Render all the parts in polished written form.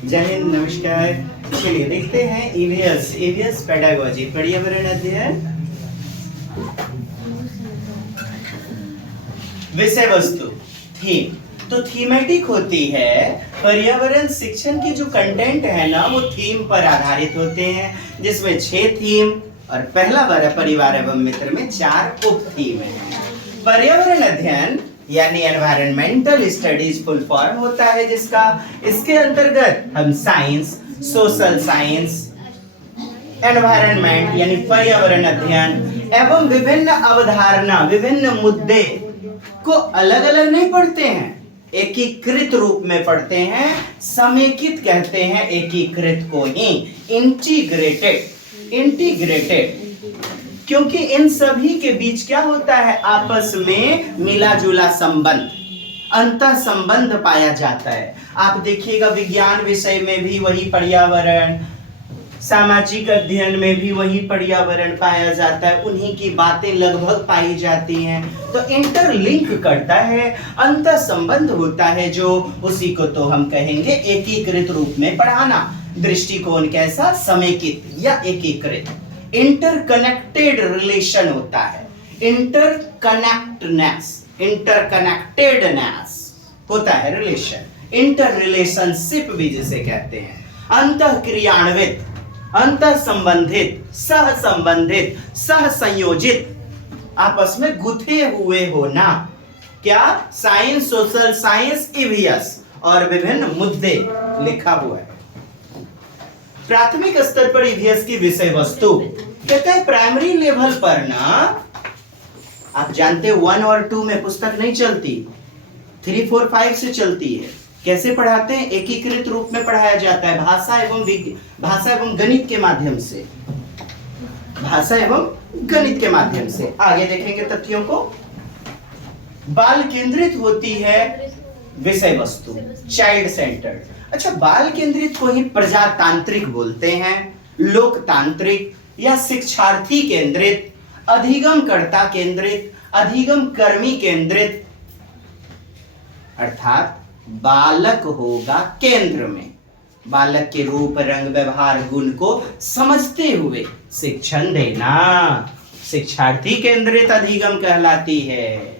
जय हिंद, नमस्कार। चलिए देखते हैं ईवीएस पेडागोजी पर्यावरण अध्ययन। विषय वस्तु थीम तो थीमेटिक होती है। पर्यावरण शिक्षण की जो कंटेंट है ना वो थीम पर आधारित होते हैं, जिसमें 6 थीम और पहला वाला परिवार एवं मित्र में 4 उप थीम है। पर्यावरण अध्ययन यानी एनवायरमेंटल स्टडीज फुल फॉर्म होता है जिसका, इसके अंतर्गत हम साइंस, सोशल साइंस, एनवायरनमेंट यानी पर्यावरण अध्ययन एवं विभिन्न अवधारणा, विभिन्न मुद्दे को अलग अलग नहीं पढ़ते हैं, एकीकृत रूप में पढ़ते हैं। समेकित कहते हैं एकीकृत को ही, इंटीग्रेटेड, क्योंकि इन सभी के बीच क्या होता है, आपस में मिला जुला संबंध, अंतः संबंध पाया जाता है। आप देखिएगा विज्ञान विषय में भी वही पर्यावरण, सामाजिक अध्ययन में भी वही पर्यावरण पाया जाता है, उन्हीं की बातें लगभग पाई जाती हैं। तो इंटरलिंक करता है, अंतः संबंध होता है, जो उसी को तो हम कहेंगे एकीकृत रूप में पढ़ाना। दृष्टिकोण कैसा, समेकित या एकीकृत। इंटरकनेक्टेड रिलेशन होता है, इंटरकनेक्टेडनेस होता है रिलेशन, इंटर रिलेशनशिप भी जिसे कहते हैं। अंतः क्रियान्वित, अंतः संबंधित, सह संबंधित, सह संयोजित, आपस में गुथे हुए होना। क्या, साइंस, सोशल साइंस, ईवीएस और विभिन्न मुद्दे लिखा हुआ है। प्राथमिक स्तर पर ईवीएस की विषय वस्तु कहते हैं, प्राइमरी लेवल पर ना आप जानते 1 और 2 में पुस्तक नहीं चलती, 3, 4, 5 से चलती है। कैसे पढ़ाते हैं, एकीकृत रूप में पढ़ाया जाता है, भाषा एवं गणित के माध्यम से, भाषा एवं गणित के माध्यम से। आगे देखेंगे तथ्यों को। बाल केंद्रित होती है विषय वस्तु, चाइल्ड सेंटर्ड। अच्छा, बाल केंद्रित को ही प्रजातांत्रिक बोलते हैं, लोकतांत्रिक या शिक्षार्थी केंद्रित, अधिगमकर्ता केंद्रित, अधिगम कर्मी केंद्रित, अर्थात बालक होगा केंद्र में, बालक के रूप, रंग, व्यवहार, गुण को समझते हुए शिक्षण देना शिक्षार्थी केंद्रित अधिगम कहलाती है।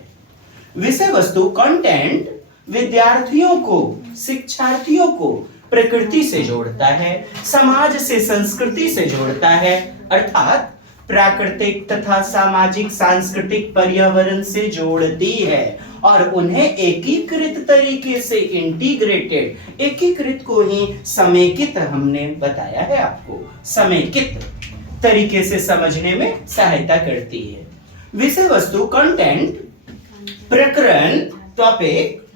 विषय वस्तु कंटेंट विद्यार्थियों को, शिक्षार्थियों को प्रकृति से जोड़ता है, समाज से, संस्कृति से जोड़ता है, अर्थात प्राकृतिक तथा सामाजिक सांस्कृतिक पर्यावरण से जोड़ती है और उन्हें एकीकृत तरीके से, इंटीग्रेटेड, एकीकृत को ही समेकित हमने बताया है आपको, समेकित तरीके से समझने में सहायता करती है। विषय वस्तु कंटेंट, प्रकरण, टॉपिक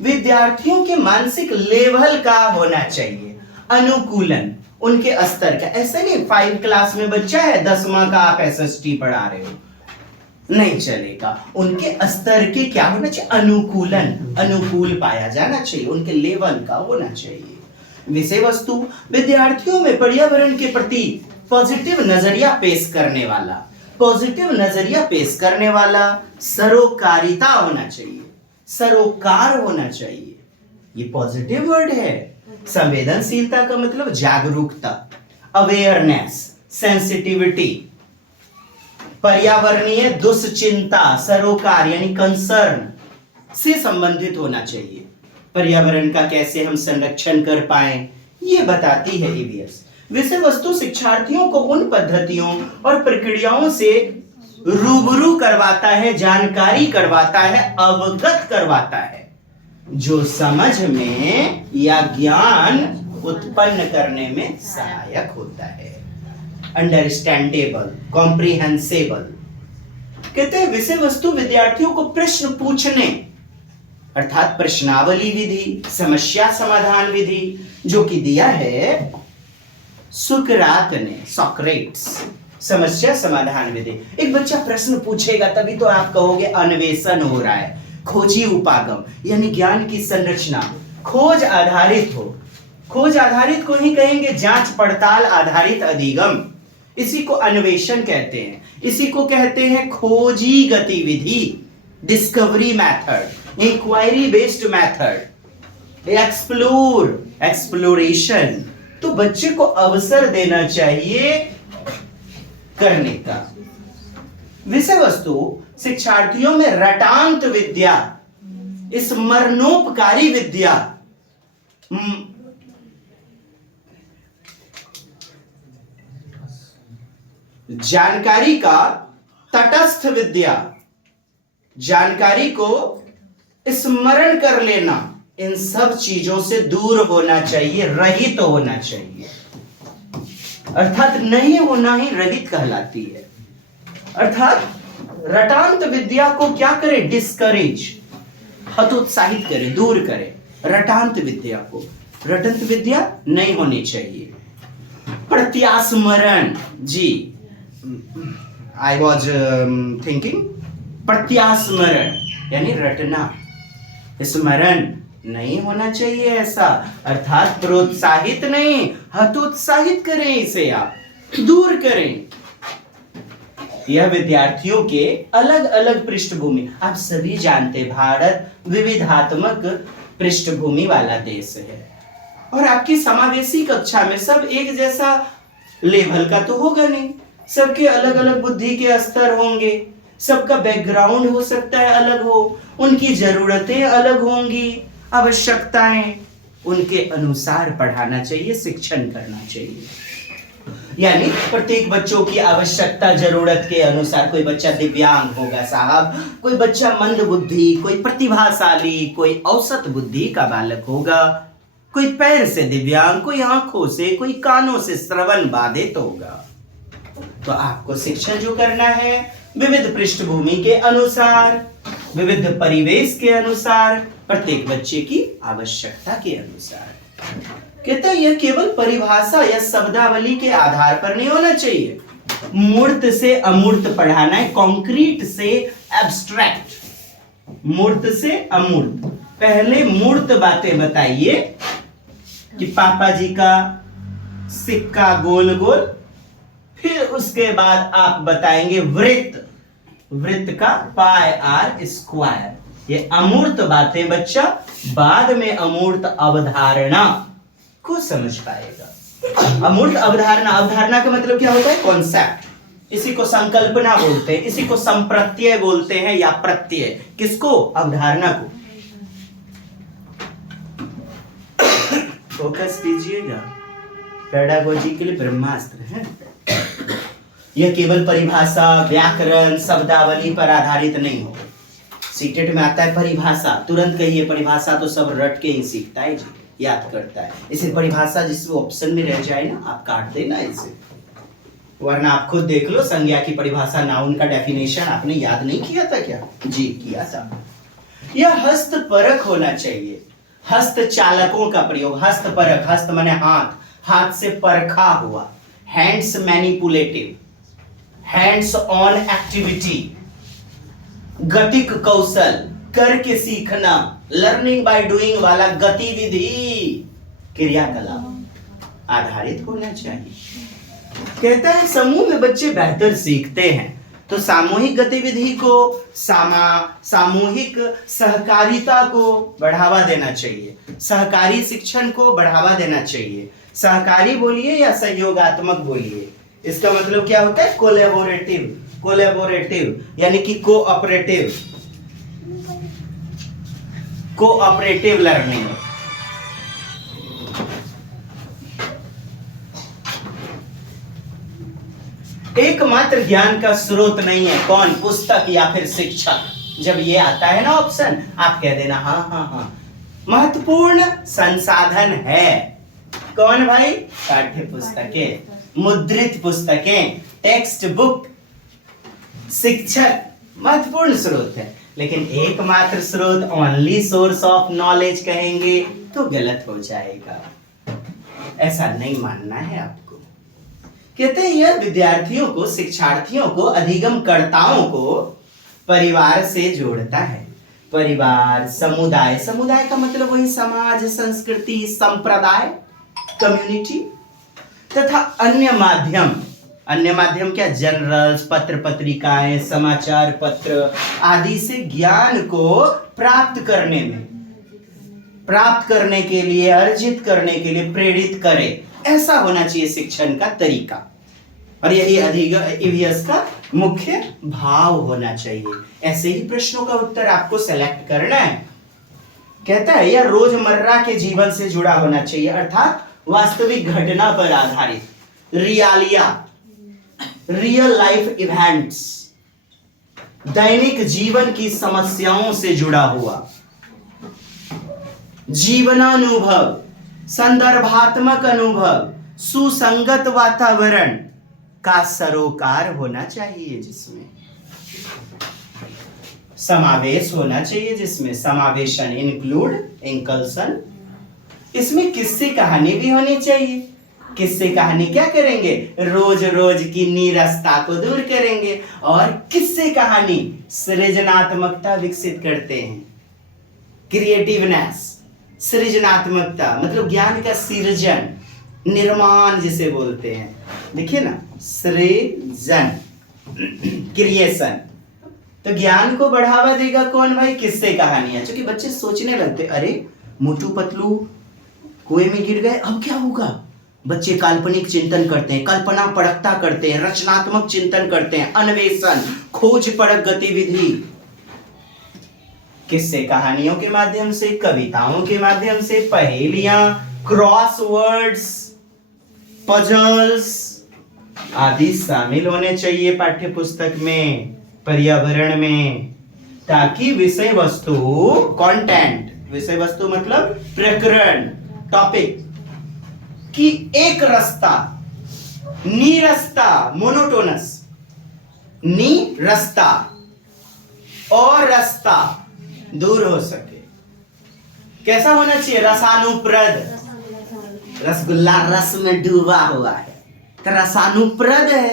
विद्यार्थियों के मानसिक लेवल का होना चाहिए, अनुकूलन उनके स्तर का। ऐसा नहीं 5 क्लास में बच्चा है, 10वां का आप एसएसटी पढ़ा रहे हो, नहीं चलेगा। उनके स्तर के क्या होना चाहिए, अनुकूलन, अनुकूल पाया जाना चाहिए, उनके लेवल का होना चाहिए। विषय वस्तु विद्यार्थियों में पर्यावरण के प्रति पॉजिटिव नजरिया पेश करने वाला, पॉजिटिव नजरिया पेश करने वाला, सरोकारिता होना चाहिए, सरोकार होना चाहिए, ये पॉजिटिव वर्ड है। संवेदनशीलता का मतलब जागरूकता, अवेयरनेस, सेंसिटिविटी, पर्यावरणीय दुश्चिंता, सरोकार यानी कंसर्न से संबंधित होना चाहिए। पर्यावरण का कैसे हम संरक्षण कर पाए, ये बताती है ईवीएस। विषय वस्तु शिक्षार्थियों को उन पद्धतियों और प्रक्रियाओं से रूबरू करवाता है, जानकारी करवाता है, अवगत करवाता है, जो समझ में या ज्ञान उत्पन्न करने में सहायक होता है। अंडरस्टैंडेबल, कॉम्प्रिहेंसेबल। कहते हैं विषय वस्तु विद्यार्थियों को प्रश्न पूछने, अर्थात प्रश्नावली विधि, समस्या समाधान विधि, जो कि दिया है सुकरात ने, सॉक्रेट्स, समस्या समाधान विधि। एक बच्चा प्रश्न पूछेगा तभी तो आप कहोगे अन्वेषण हो रहा है, खोजी उपागम यानी ज्ञान की संरचना खोज आधारित हो, खोज आधारित को ही कहेंगे जांच पड़ताल आधारित अधिगम, इसी को अन्वेषण कहते हैं, इसी को कहते हैं खोजी गतिविधि, discovery method, inquiry based method. Explore, exploration, तो बच्चे को अवसर देना चाहिए करने का। विषय वस्तु शिक्षार्थियों में रटांत विद्या, स्मरणोपकारी विद्या, जानकारी का तटस्थ विद्या, जानकारी को स्मरण कर लेना, इन सब चीजों से दूर होना चाहिए, रहित तो होना चाहिए। अर्थात नहीं होना ही रहित कहलाती है। अर्थात रटांत विद्या को क्या करें? डिस्करेज, हतोत्साहित करें, दूर करें रटांत विद्या को। रटंत विद्या नहीं होनी चाहिए। प्रत्यास्मरण, जी आई वॉज थिंकिंग, प्रत्यास्मरण यानी रटना, स्मरण नहीं होना चाहिए ऐसा। अर्थात प्रोत्साहित नहीं, हतोत्साहित करें इसे, आप दूर करें। यह विद्यार्थियों के अलग अलग पृष्ठभूमि, आप सभी जानते भारत विविधात्मक पृष्ठभूमि वाला देश है, और आपकी समावेशी कक्षा में सब एक जैसा लेवल का तो होगा नहीं, सबके अलग अलग बुद्धि के स्तर होंगे, सबका बैकग्राउंड हो सकता है अलग हो, उनकी जरूरतें अलग होंगी, आवश्यकताएं, उनके अनुसार पढ़ाना चाहिए, शिक्षण करना चाहिए। यानी प्रत्येक बच्चों की आवश्यकता जरूरत के अनुसार, कोई बच्चा दिव्यांग होगा साहब, कोई बच्चा मंद बुद्धि, कोई प्रतिभाशाली, कोई औसत बुद्धि का बालक होगा, कोई पैर से दिव्यांग, कोई आंखों से, कोई कानों से श्रवण बाधित होगा। तो आपको शिक्षण जो करना है विविध पृष्ठभूमि के अनुसार, विविध परिवेश के अनुसार, प्रत्येक बच्चे की आवश्यकता के अनुसार। कहते हैं यह केवल परिभाषा या शब्दावली के आधार पर नहीं होना चाहिए। मूर्त से अमूर्त पढ़ाना है, कॉन्क्रीट से एब्स्ट्रैक्ट, मूर्त से अमूर्त। पहले मूर्त बातें बताइए कि पापा जी का सिक्का गोल गोल, फिर उसके बाद आप बताएंगे वृत्त, वृत्त का पाई आर स्क्वायर। ये अमूर्त बातें बच्चा बाद में अमूर्त अवधारणा को समझ पाएगा। अमूर्त अवधारणा, अवधारणा का मतलब क्या होता है? कॉन्सेप्ट। इसी को संकल्पना बोलते हैं, इसी को संप्रत्यय बोलते हैं या प्रत्यय। किसको? अवधारणा को। फोकस कीजिएगा, पेडागोजी के लिए ब्रह्मास्त्र है। यह केवल परिभाषा, व्याकरण, शब्दावली पर आधारित नहीं हो। सीटेट में आता है परिभाषा, तुरंत कहिए परिभाषा तो सब रट के ही सीखता है जी, याद करता है। इसे परिभाषा जिस ऑप्शन में रह जाए ना, आप काट देना इसे, वरना आप खुद देख लो। संज्ञा की परिभाषा, नाउन का डेफिनेशन आपने याद नहीं किया था क्या? जी किया था। यह हस्तपरक होना चाहिए, हस्त चालकों का प्रयोग। हस्तपरक, हस्त माने हाथ, हाथ से परखा हुआ, hands manipulative, hands on activity, गतिक कौशल, करके सीखना, लर्निंग बाय डूइंग वाला गतिविधि, क्रियाकलाप आधारित होना चाहिए। कहता है समूह में बच्चे बेहतर सीखते हैं, तो सामूहिक गतिविधि को, सामूहिक सहकारिता को बढ़ावा देना चाहिए, सहकारी शिक्षण को बढ़ावा देना चाहिए। सहकारी बोलिए या सहयोगात्मक बोलिए, इसका मतलब क्या होता है? कोलैबोरेटिव, कोलैबोरेटिव यानी कि कोऑपरेटिव, कोऑपरेटिव लर्निंग। एकमात्र ज्ञान का स्रोत नहीं है कौन? पुस्तक या फिर शिक्षक। जब ये आता है ना ऑप्शन, आप कह देना हाँ हाँ हाँ। महत्वपूर्ण संसाधन है कौन भाई? पाठ्य पुस्तकें, मुद्रित पुस्तकें, टेक्स्ट बुक। शिक्षक महत्वपूर्ण स्रोत है, लेकिन एकमात्र स्रोत, ओनली सोर्स ऑफ नॉलेज कहेंगे तो गलत हो जाएगा। ऐसा नहीं मानना है आपको। कहते हैं यह विद्यार्थियों को, शिक्षार्थियों को, अधिगमकर्ताओं को परिवार से जोड़ता है। परिवार, समुदाय, समुदाय का मतलब वही समाज, संस्कृति, संप्रदाय, कम्युनिटी, तथा अन्य माध्यम। अन्य माध्यम क्या? जर्नल्स, पत्र पत्रिकाएं, समाचार पत्र आदि से ज्ञान को प्राप्त करने में, प्राप्त करने के लिए, अर्जित करने के लिए प्रेरित करे। ऐसा होना चाहिए शिक्षण का तरीका, और यही अधिगम ईवीएस का मुख्य भाव होना चाहिए। ऐसे ही प्रश्नों का उत्तर आपको सेलेक्ट करना है। कहता है यह रोजमर्रा के जीवन से जुड़ा होना चाहिए, अर्थात वास्तविक घटना पर आधारित, रियालिया, रियल लाइफ इवेंट्स, दैनिक जीवन की समस्याओं से जुड़ा हुआ, जीवनानुभव, संदर्भात्मक अनुभव, सुसंगत वातावरण का सरोकार होना चाहिए, जिसमें समावेश होना चाहिए, जिसमें समावेशन, इंक्लूड, इंकल्सन। इसमें किस्से कहानी भी होनी चाहिए। किस्से कहानी क्या करेंगे? रोज रोज की नीरसता को दूर करेंगे, और किस्से कहानी सृजनात्मकता विकसित करते हैं। क्रिएटिवनेस, सृजनात्मकता मतलब ज्ञान का सृजन, निर्माण जिसे बोलते हैं। देखिए ना, सृजन, क्रिएशन। तो ज्ञान को बढ़ावा देगा कौन भाई? किस्से कहानियां। क्योंकि बच्चे सोचने लगते, अरे मोटू पतलू कुएं में गिर गए, अब क्या होगा? बच्चे काल्पनिक चिंतन करते हैं, कल्पना परकता करते हैं, रचनात्मक चिंतन करते हैं, अन्वेषण, खोज परक गतिविधि। किस्से कहानियों के माध्यम से, कविताओं के माध्यम से, पहेलियां, क्रॉसवर्ड्स, पजल्स आदि शामिल होने चाहिए पाठ्य पुस्तक में, पर्यावरण में, ताकि विषय वस्तु, कंटेंट, विषय वस्तु मतलब प्रकरण, टॉपिक की एक रस्ता, नीरसता, मोनोटोनस, नीरसता और रास्ता दूर हो सके। कैसा होना चाहिए? रसानुप्रद। रसगुल्ला रस में डूबा हुआ है तो रसानुप्रद है।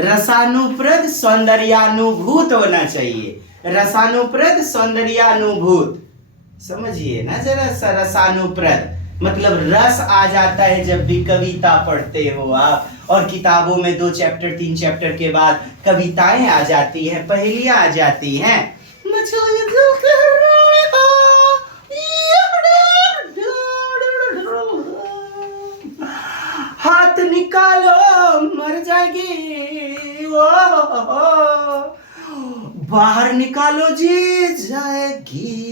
रसानुप्रद सौंदर्यानुभूत होना चाहिए। रसानुप्रद सौंदर्यानुभूत, समझिए ना जरा। रसानुप्रद मतलब रस आ जाता है जब भी कविता पढ़ते हो आप, और किताबों में 2 चैप्टर 3 चैप्टर के बाद कविताएं आ जाती हैं, पहेलियां आ जाती हैं। हाथ निकालो मर जाएगी, बाहर निकालो जी जाएगी।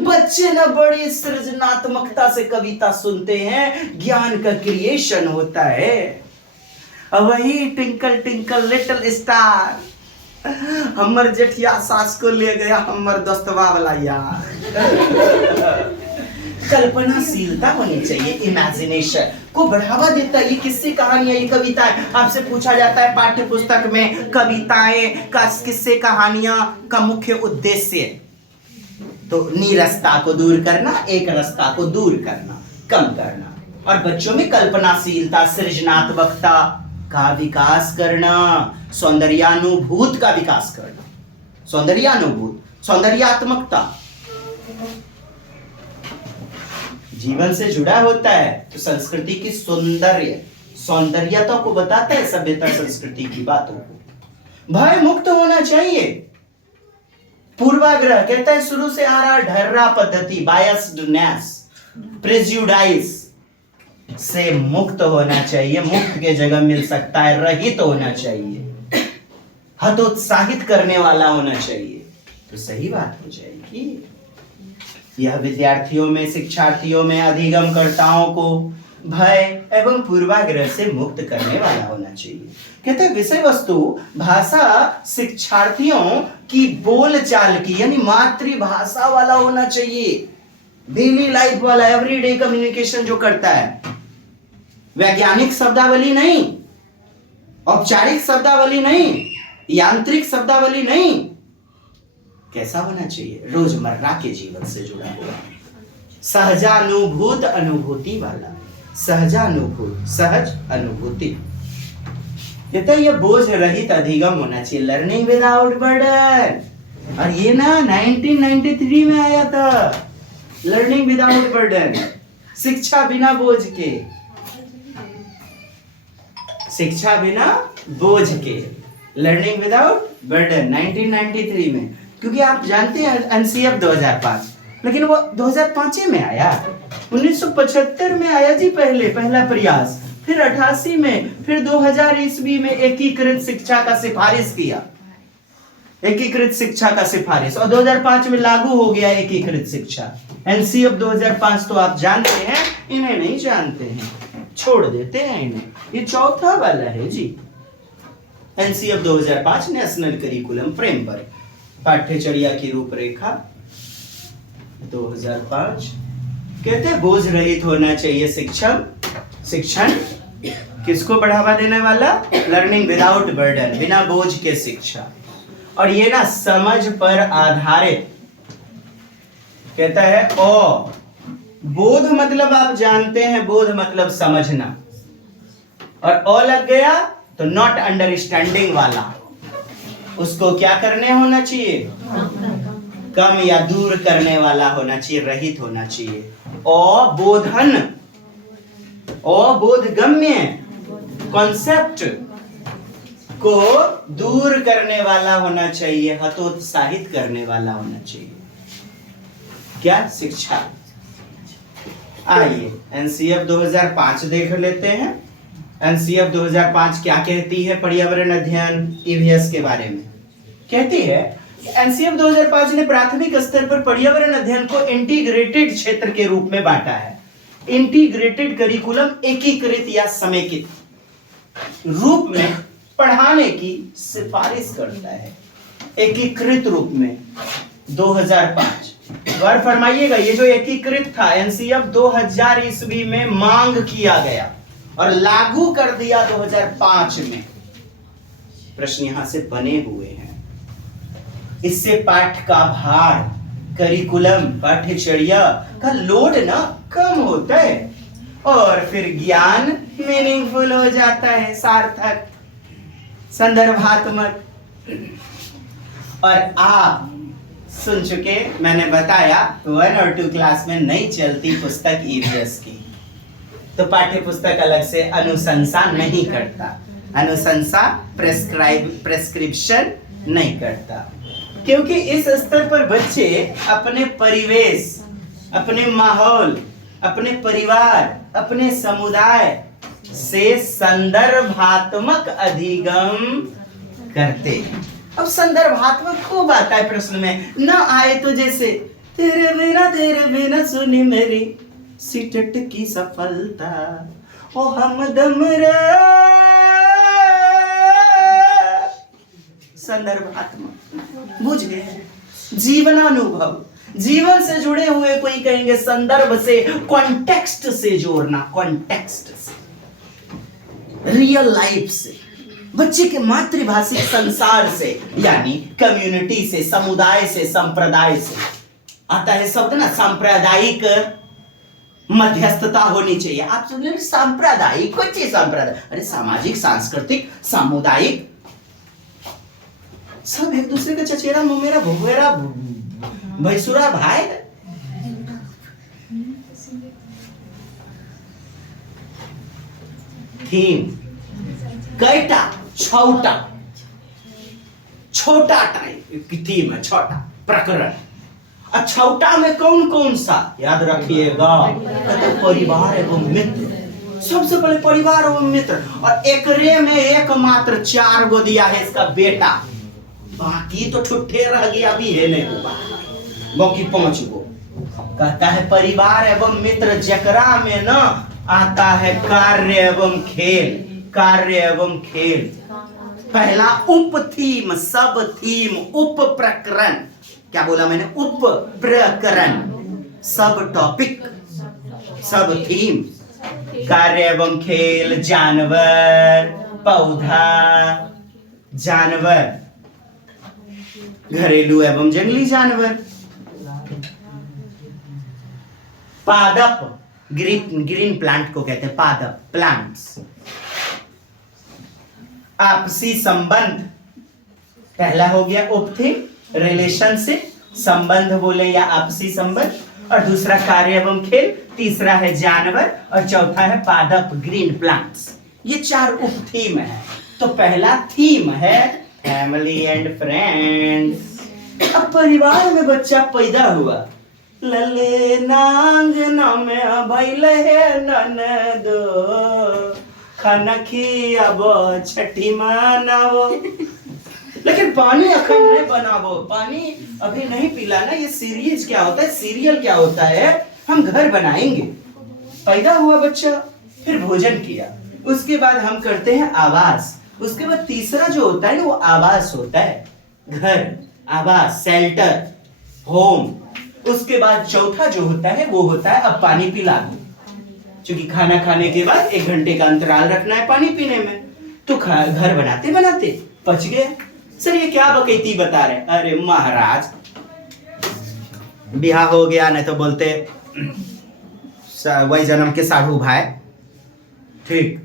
बच्चे ना बड़ी सृजनात्मकता से कविता सुनते हैं, ज्ञान का क्रिएशन होता है। वही ट्विंकल ट्विंकल लिटिल स्टार, हमर जेठिया सास को ले गया हमर दोस्तवा वाला यार। कल्पनाशीलता होनी चाहिए, इमेजिनेशन को बढ़ावा देता है। ये किस्से कहानियां, ये कविताएं। आपसे पूछा जाता है पाठ्य पुस्तक में कविताएं का, किस्से कहानियां का मुख्य उद्देश्य तो नीरसता को दूर करना, एक रस्ता को दूर करना, कम करना, और बच्चों में कल्पनाशीलता, सृजनात्मकता का विकास करना, सौंदर्यानुभूत का विकास करना। सौंदर्यानुभूत, सौंदर्यात्मकता जीवन से जुड़ा होता है। तो संस्कृति की सौंदर्यता को बताता है, सभ्यता संस्कृति की बातों को। भय मुक्त होना चाहिए। पूर्वाग्रह कहता है शुरू से आ रहा ढर्रा पद्धति, बायस्डनेस, प्रेजुडाइज से मुक्त होना चाहिए। मुक्त के जगह मिल सकता है, रहित होना चाहिए, हतोत्साहित करने वाला होना चाहिए, तो सही बात हो जाएगी। यह विद्यार्थियों में, शिक्षार्थियों में, अधिगमकर्ताओं को भय एवं पूर्वाग्रह से मुक्त करने वाला होना चाहिए। कहते हैं विषय वस्तु भाषा शिक्षार्थियों की बोलचाल की, यानी मातृभाषा वाला होना चाहिए, डेली लाइफ वाला, एवरीडे कम्युनिकेशन जो करता है। वैज्ञानिक शब्दावली नहीं, औपचारिक शब्दावली नहीं, यांत्रिक शब्दावली नहीं। कैसा होना चाहिए? रोजमर्रा के जीवन से जुड़ा हुआ, सहजानुभूत अनुभूति वाला, सहजानुभूत, सहज अनुभूति। कहता है ये बोझ रहित अधिगम होना चाहिए, लर्निंग विदाउट बर्डन। और ये ना 1993 में आया था, लर्निंग विदाउट बर्डन, शिक्षा बिना बोझ के, शिक्षा बिना बोझ के, लर्निंग विदाउट बर्डन 1993 में। क्योंकि आप जानते हैं एनसीएफ 2005, लेकिन वो 2005 में आया, 1975 में आया जी पहला प्रयास, फिर 88 में, फिर 2000 ईस्वी में एकीकृत शिक्षा का सिफारिश किया, एकीकृत शिक्षा का सिफारिश, और 2005 में लागू हो गया एकीकृत शिक्षा। एनसीएफ 2005 तो आप जानते हैं, इन्हें नहीं जानते हैं, छोड़ देते हैं इन्हें। ये चौथा वाला है जी, एनसीएफ 2005 नेशनल करिकुलम फ्रेमवर्क, पाठ्यचर्या की रूपरेखा 2005। कहते हैं बोझ रहित होना चाहिए शिक्षण किसको बढ़ावा देने वाला? लर्निंग विदाउट बर्डन, बिना बोझ के शिक्षा। और ये ना समझ पर आधारित, कहता है ओ बोध मतलब आप जानते हैं, बोध मतलब समझना, और ओ लग गया तो नॉट अंडरस्टैंडिंग वाला, उसको क्या करने होना चाहिए? कम या दूर करने वाला होना चाहिए, रहित होना चाहिए। ओ बोधन, ओ बोधगम्य कॉन्सेप्ट को दूर करने वाला होना चाहिए, हतोत्साहित करने वाला होना चाहिए। क्या? शिक्षा। आइए एनसीएफ 2005 देख लेते हैं। एनसीएफ 2005 क्या कहती है पर्यावरण अध्ययन ईवीएस के बारे में? कहती है एनसीएफ 2005 ने प्राथमिक स्तर पर पर्यावरण अध्ययन को इंटीग्रेटेड क्षेत्र के रूप में बांटा है। इंटीग्रेटेड करिकुलम, एकीकृत या समेकित रूप में पढ़ाने की सिफारिश करता है, एकीकृत रूप में 2005। गौर फरमाइएगा, ये जो एकीकृत था एनसीएफ 2000 ईस्वी में मांग किया गया और लागू कर दिया 2005 में। प्रश्न यहां से बने हुए हैं। इससे पाठ का भार, करिकुलम, पाठ्यचर्या का लोड ना कम होता है और फिर ज्ञान मीनिंगफुल हो जाता है, सार्थक, संदर्भात्मक। और आप सुन चुके, मैंने बताया 1 और 2 क्लास में नहीं चलती पुस्तक ईवीएस की, तो पाठ्य पुस्तक अलग से अनुशंसा नहीं करता, अनुशंसा प्रेस्क्रिप्शन नहीं करता, क्योंकि इस स्तर पर बच्चे अपने परिवेश, अपने माहौल, अपने परिवार, अपने समुदाय से संदर्भात्मक अधिगम करते हैं। अब संदर्भात्मक खूब आता है प्रश्न में, न आए तो जैसे तेरे बिना सुनी मेरी सीटेट की सफलता, ओ हमदम रे। संदर्भात्मक बुझ गए, जीवनानुभव, जीवन से जुड़े हुए कोई कहेंगे संदर्भ से, कॉन्टेक्स्ट से जोड़ना, कॉन्टेक्स्ट से, रियल लाइफ से, बच्चे के मातृभाषिक संसार से, यानी कम्युनिटी से, समुदाय से, संप्रदाय से। आता है शब्द ना सांप्रदायिक मध्यस्थता होनी चाहिए। आप सुन रहे सांप्रदायिक, कोई चीज सांप्रदायिक, अरे सामाजिक, सांस्कृतिक, सामुदायिक, सब एक दूसरे का चचेरा मुमेरा भुवेरा भैसुरा भाई। थीम कैटा, छोटा, छोटा टाइप की थीम है, छोटा प्रकरण। और छोटा में कौन कौन सा याद रखिएगा? तो परिवार एवं मित्र, सबसे पहले परिवार एवं मित्र। और एकरे में एकमात्र 4 गो दिया है इसका बेटा, बाकी तो ठुट्ठे रह गया, अभी है नहीं हुआ, बाकी 5 गो। कहता है परिवार एवं मित्र, जकरा में न आता है कार्य एवं खेल, कार्य एवं खेल। पहला उप थीम, सब थीम, उप प्रकरण, क्या बोला मैंने? उप प्रकरण, सब टॉपिक, सब थीम, कार्य एवं खेल, जानवर, पौधा, जानवर, घरेलू एवं जंगली जानवर, पादप, ग्रीन प्लांट को कहते हैं पादप, प्लांट्स। आपसी संबंध, पहला हो गया उपथीम, रिलेशनशिप, संबंध बोले या आपसी संबंध, और दूसरा कार्य एवं खेल, तीसरा है जानवर, और चौथा है पादप, ग्रीन प्लांट्स। ये 4 उपथीम है। तो पहला थीम है फैमिली एंड फ्रेंड्स। अब परिवार में बच्चा पैदा हुआ, लले नांगना में भइले ननदो, खाना खियाबो छठी मनावो। लेकिन पानी अखन नहीं बनावो, पानी अभी नहीं पिला ना। ये सीरीज क्या होता है, सीरियल क्या होता है, हम घर बनाएंगे। पैदा हुआ बच्चा, फिर भोजन किया, उसके बाद हम करते हैं आवास। उसके बाद तीसरा जो होता है ना वो आवास होता है, घर, आवास, शेल्टर, होम। उसके बाद चौथा जो होता है वो होता है अब पानी पिला दो, क्योंकि खाना खाने के बाद 1 घंटे का अंतराल रखना है पानी पीने में। तो घर बनाते बनाते पच गया। सर ये क्या बकैती बता रहे? अरे महाराज, ब्याह हो गया नहीं तो बोलते वही जन्म के साधु भाई। ठीक,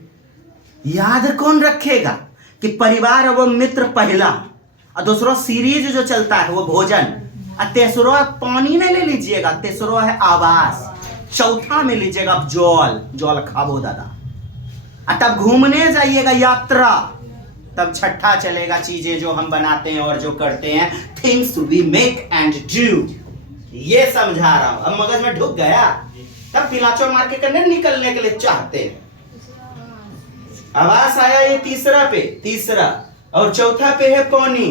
याद कौन रखेगा कि परिवार एवं मित्र पहला, और दूसरा सीरीज जो चलता है वो भोजन, और तीसरा पानी नहीं ले लीजिएगा, तीसरा है आवास, चौथा में लीजिएगा जल खाबो दादा, और तब घूमने जाइएगा यात्रा, तब छठा चलेगा चीजें जो हम बनाते हैं और जो करते हैं, things we make and do. ये समझा रहा हूं, अब मगज में ढुक गया, तब पिलाचो मार के करने निकलने के लिए चाहते हैं। आवास आया ये तीसरा, और चौथा पे है पानी।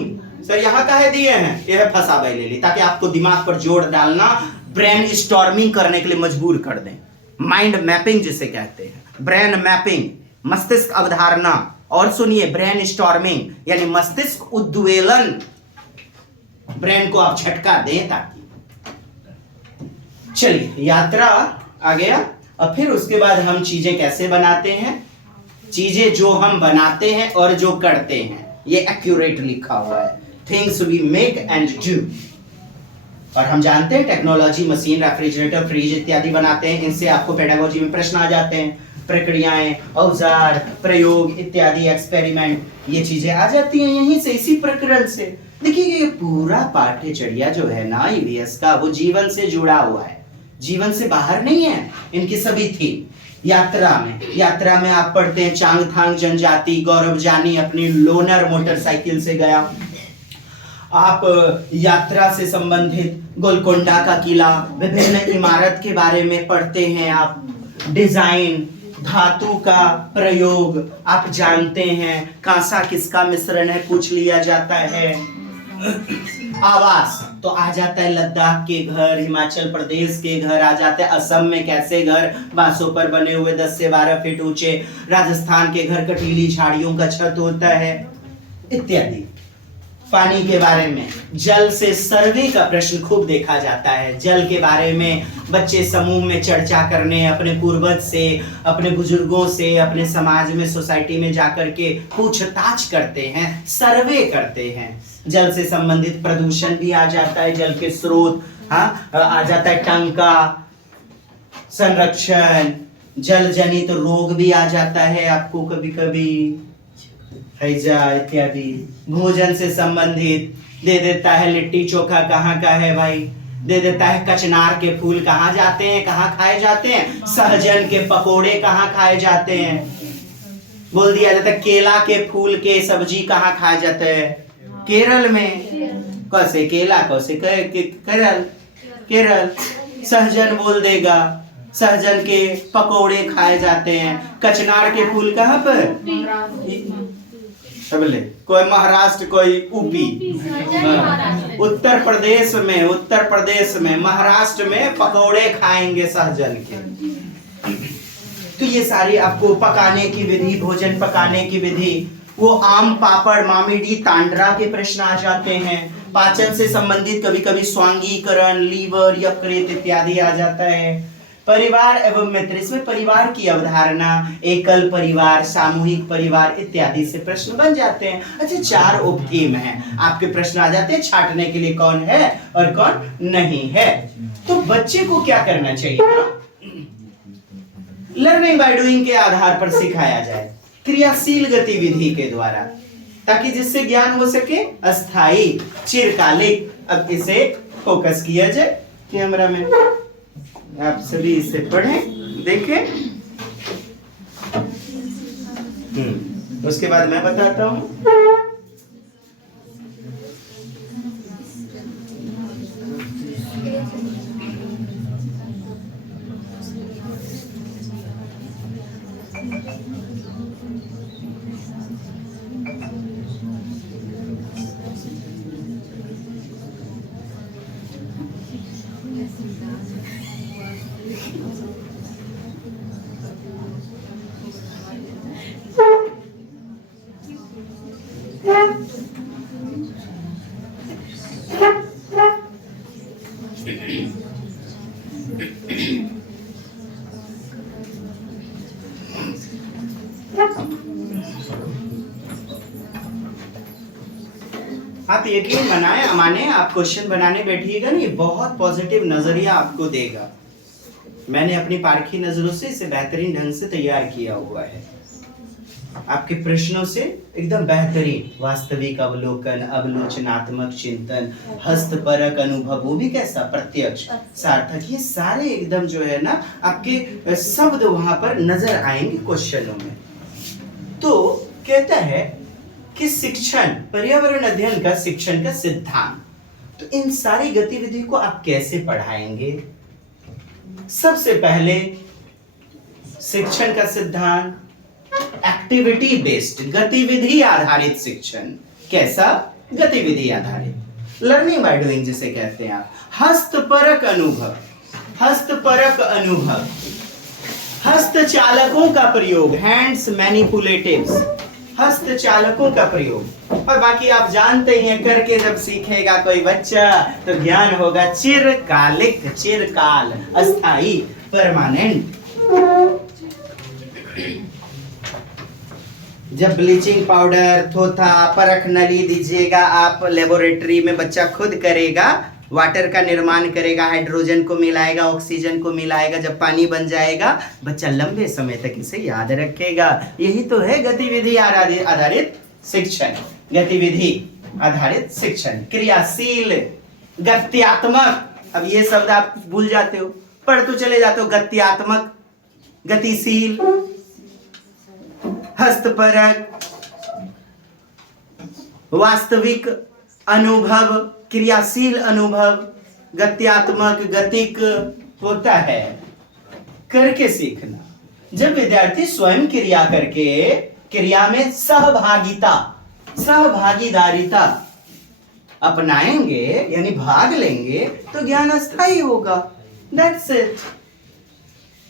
सर यहाँ काहे दिए हैं? यह फंसा ले ली, ताकि आपको दिमाग पर जोर डालना, ब्रेन स्टॉर्मिंग करने के लिए मजबूर कर दें। माइंड मैपिंग जिसे कहते हैं, ब्रेन मैपिंग, मस्तिष्क अवधारणा। और सुनिए, ब्रेन स्टॉर्मिंग यानी मस्तिष्क उद्वेलन, ब्रेन को आप झटका दें ताकि। चलिए, यात्रा आ गया। अब फिर उसके बाद हम चीजें कैसे बनाते हैं, चीजें जो हम बनाते हैं और जो करते हैं, ये एक्यूरेट लिखा हुआ है, things we make and do. और हम जानते हैं टेक्नोलॉजी, मशीन, रेफ्रिजरेटर, फ्रिज इत्यादि बनाते हैं। इनसे आपको पेडागोजी में प्रश्न आ जाते हैं, प्रक्रियाएं, औजार, प्रयोग इत्यादि, एक्सपेरिमेंट, ये चीजें आ जाती हैं यहीं से, इसी प्रकरण से। देखिए ये पूरा पाठ्यचर्या जो है ना ईवीएस का, वो जीवन से जुड़ा हुआ है, जीवन से बाहर नहीं है। इनकी सभी थी यात्रा में आप पढ़ते हैं चांगथांग जनजाति, गौरव जानी अपनी लोनर मोटरसाइकिल से गया। आप यात्रा से संबंधित गोलकोंडा का किला, विभिन्न इमारत के बारे में पढ़ते हैं आप, डिजाइन, धातु का प्रयोग आप जानते हैं, कांसा किसका मिश्रण है पूछ लिया जाता है। आवास तो आ जाता है लद्दाख के घर, हिमाचल प्रदेश के घर आ जाते हैं, असम में कैसे घर बांसों पर बने हुए 10 से 12 फीट ऊंचे, राजस्थान के घर कटीली झाड़ियों का छत होता है इत्यादि। पानी के बारे में, जल से सर्वे का प्रश्न खूब देखा जाता है। जल के बारे में बच्चे समूह में चर्चा करने, अपने पूर्वज से, अपने बुजुर्गों से, अपने समाज में, सोसाइटी में जाकर के पूछताछ करते हैं, सर्वे करते हैं। जल से संबंधित प्रदूषण भी आ जाता है, जल के स्रोत आ जाता है, टंका, संरक्षण, जल जनित रोग भी आ जाता है आपको कभी कभी, हैजा इत्यादि। भोजन से संबंधित दे देता है लिट्टी चोखा कहाँ का है भाई, दे देता है कचनार के फूल कहाँ जाते हैं, कहाँ खाए जाते हैं, सहजन के पकोड़े कहाँ खाए जाते हैं, बोल दिया जाता है केला के फूल के सब्जी कहाँ खाए जाते हैं, केरल में। कैसे केला, कैसे केरल। सहजन बोल देगा, सहजन के पकोड़े खाए जाते हैं। कचनार के फूल कहाँ पर, सबले, कोई महाराष्ट्र, कोई यूपी, उत्तर प्रदेश में, महाराष्ट्र में पकोड़े खाएंगे सहजन के। तो ये सारी आपको पकाने की विधि, भोजन पकाने की विधि, वो आम पापड़, मामिडी, तांड्रा के प्रश्न आ जाते हैं। पाचन से संबंधित कभी कभी स्वांगीकरण, लीवर, यकृत इत्यादि आ जाता है। परिवार एवं मित्र, इसमें परिवार की अवधारणा, एकल परिवार, सामूहिक परिवार इत्यादि से प्रश्न बन जाते हैं। अच्छा, 4 उपथीम हैं, आपके प्रश्न आ जाते हैं छांटने के लिए कौन है और कौन नहीं है। तो बच्चे को क्या करना चाहिए, लर्निंग बाय डूइंग के आधार पर सिखाया जाए, क्रियाशील गतिविधि के द्वारा, ताकि जिससे ज्ञान हो सके अस्थायी, चिरकालिक। अब इसे फोकस किया जाए कैमरा में, आप सभी इसे पढ़ें, देखें। उसके बाद मैं बताता हूं। आप यकीन बनाए माने, आप क्वेश्चन बनाने बैठिएगा ना, ये बहुत पॉजिटिव नजरिया आपको देगा। मैंने अपनी पारखी नजरों से इसे बेहतरीन ढंग से तैयार किया हुआ है। आपके प्रश्नों से एकदम बेहतरीन वास्तविक अवलोकन, अवलोचनात्मक चिंतन, हस्तपरक अनुभव, वो भी कैसा, प्रत्यक्ष, सार्थक, ये सारे एकदम जो है ना आपके शब्द वहां पर नजर आएंगे क्वेश्चनों में। तो कहता है कि शिक्षण, पर्यावरण अध्ययन का शिक्षण का सिद्धांत, तो इन सारी गतिविधि को आप कैसे पढ़ाएंगे? सबसे पहले शिक्षण का सिद्धांत एक्टिविटी बेस्ड, गतिविधि आधारित शिक्षण। कैसा? गतिविधि आधारित, लर्निंग बाय डूइंग जिसे कहते हैं आप। हस्तपरक अनुभव, हस्तपरक अनुभव, हस्तचालकों का प्रयोग, हैंड्स मैनिपुलेटिव्स, हस्तचालकों का प्रयोग। और बाकी आप जानते हैं, करके जब सीखेगा कोई बच्चा तो ज्ञान होगा चिरकालिक, चिरकाल, अस्थाई, परमानेंट। जब ब्लीचिंग पाउडर, थोथा, परख नली दीजिएगा आप लेबोरेटरी में, बच्चा खुद करेगा, वाटर का निर्माण करेगा, हाइड्रोजन को मिलाएगा, ऑक्सीजन को मिलाएगा, जब पानी बन जाएगा बच्चा लंबे समय तक इसे याद रखेगा। यही तो है गतिविधि आधारित शिक्षण, गतिविधि आधारित शिक्षण। क्रियाशील, गत्यात्मक, अब ये शब्द आप भूल जाते हो, पढ़ तो चले जाते हो, गत्यात्मक, गतिशील, हस्तपरक, वास्तविक अनुभव, क्रियाशील अनुभव, गत्यात्मक, गतिक होता है करके सीखना। जब विद्यार्थी स्वयं क्रिया करके, क्रिया में सहभागिता, सहभागीदारिता अपनाएंगे यानी भाग लेंगे तो ज्ञान अस्थायी होगा। That's it.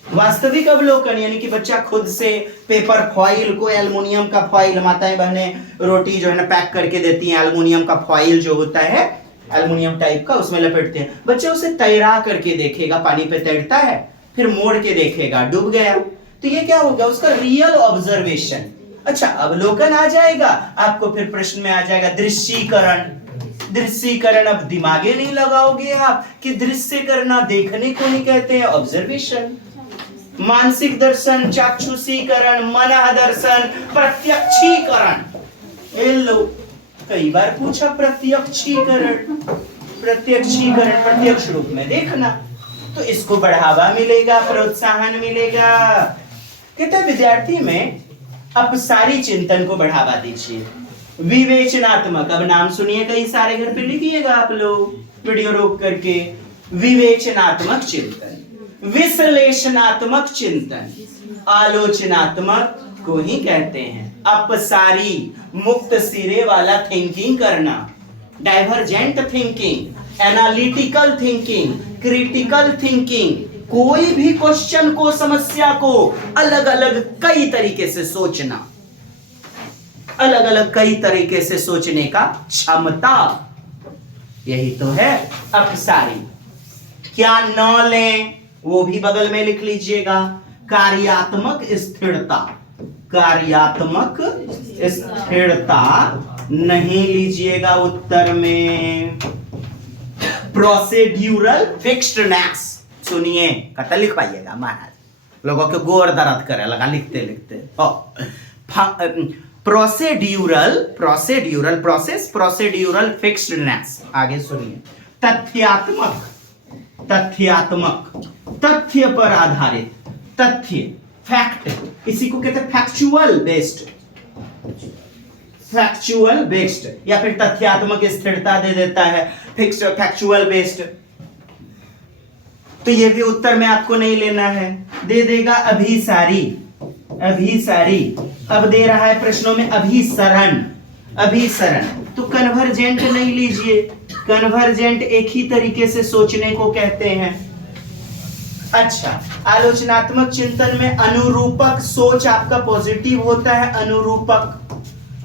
वास्तविक अवलोकन यानी कि बच्चा खुद से पेपर फॉइल को, एल्युमिनियम का फॉइल, माताएं बहनें रोटी जो है ना पैक करके देती हैं, एल्युमिनियम का फॉइल जो होता है एल्युमिनियम टाइप का, उसमें लपेटते हैं। बच्चा उसे तैरा करके देखेगा, पानी पे तैरता है, फिर मोड़ के देखेगा, डूब गया, तो ये क्या होगा? उसका रियल ऑब्जर्वेशन। अच्छा, अवलोकन आ जाएगा आपको, फिर प्रश्न में आ जाएगा दृश्यीकरण। दृश्यीकरण, अब दिमागे नहीं लगाओगे आप कि दृश्य करना देखने को नहीं कहते हैं, ऑब्जर्वेशन। मानसिक दर्शन, चाक्षुषीकरण, मनः दर्शन, प्रत्यक्षीकरण। लो कई बार पूछा प्रत्यक्षीकरण, प्रत्यक्षीकरण, प्रत्यक्ष रूप में देखना, तो इसको बढ़ावा मिलेगा, प्रोत्साहन मिलेगा। कहते हैं विद्यार्थी में अपसारी चिंतन को बढ़ावा दीजिए। विवेचनात्मक, अब नाम सुनिए, कई सारे घर पे लिखिएगा आप लोग वीडियो रोक करके। विवेचनात्मक चिंतन, विश्लेषणात्मक चिंतन, आलोचनात्मक को ही कहते हैं। अपसारी, मुक्त सिरे वाला थिंकिंग करना, divergent thinking, analytical thinking, critical thinking, कोई भी क्वेश्चन को, समस्या को अलग अलग कई तरीके से सोचना, अलग अलग कई तरीके से सोचने का क्षमता, यही तो है अपसारी। क्या न लें वो भी बगल में लिख लीजिएगा। कार्यात्मक स्थिरता, कार्यात्मक स्थिरता नहीं लीजिएगा उत्तर में। प्रोसीड्यूरल फिक्स्डनेस, सुनिए कतल लिख पाइएगा, महाराज लोगों के गोर दर्द करे लगा लिखते लिखते। Procedural, procedural process, procedural fixedness. आगे सुनिए। तथ्यात्मक, तथ्यात्मक, तथ्य पर आधारित, तथ्य, फैक्ट, इसी को कहते हैं फैक्चुअल बेस्ड, फैक्चुअल बेस्ड, या फिर तथ्यात्मक स्थिरता दे देता है, फिक्स्ड, फैक्चुअल बेस्ड। तो ये भी उत्तर में आपको नहीं लेना है, दे देगा अभिसारी, अभिसारी। अब दे रहा है प्रश्नों में अभिसरण, अभिसरण, तो कन्वर्जेंट नहीं लीजिए। कन्वर्जेंट एक ही तरीके से सोचने को कहते हैं। अच्छा, आलोचनात्मक चिंतन में अनुरूपक सोच आपका पॉजिटिव होता है। अनुरूपक,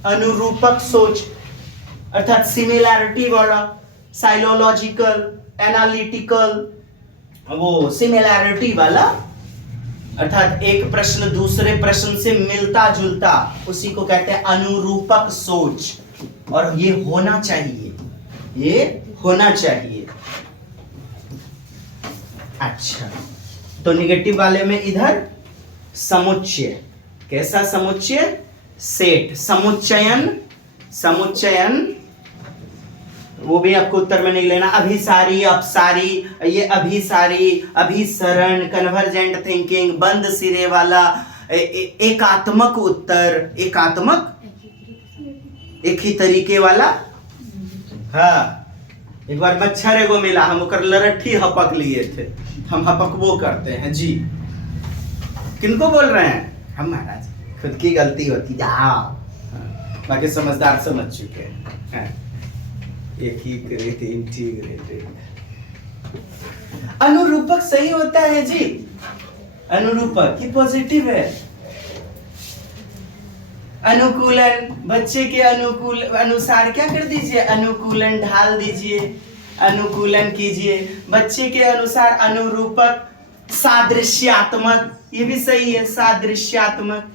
अनुरूपक सोच अर्थात सिमिलैरिटी वाला, साइलोलॉजिकल, एनालिटिकल, वो सिमिलैरिटी वाला, अर्थात एक प्रश्न दूसरे प्रश्न से मिलता जुलता, उसी को कहते हैं अनुरूपक सोच। और ये होना चाहिए, ये होना चाहिए। अच्छा, तो निगेटिव वाले में इधर समुच्चय, कैसा समुच्चय? सेट, समुच्चयन, समुच्चयन, वो भी आपको उत्तर में नहीं लेना। अभिसारी, अपसारी, ये अभिसारी, अभिसरण, कन्वर्जेंट थिंकिंग, बंद सिरे वाला, एकात्मक उत्तर, एकात्मक, एक ही तरीके वाला। हाँ, एक बार मच्छर एगो मिला, हम ओकर लरट्ठी हपक लिए थे, हम हपकबो करते हैं जी। किनको बोल रहे हैं? हम महाराज, खुद की गलती होती जाओ, बाकी समझदार समझ चुके हैं। एकीकृत, इंटीग्रेटेड। अनुरूपक सही होता है जी, अनुरूपक ही पॉजिटिव है। अनुकूलन, बच्चे के अनुकूल अनुसार क्या कर दीजिए? अनुकूलन ढाल दीजिए, अनुकूलन कीजिए। बच्चे के अनुसार अनुरूपक, सादृश्यात्मक, ये भी सही है, सादृश्यात्मक,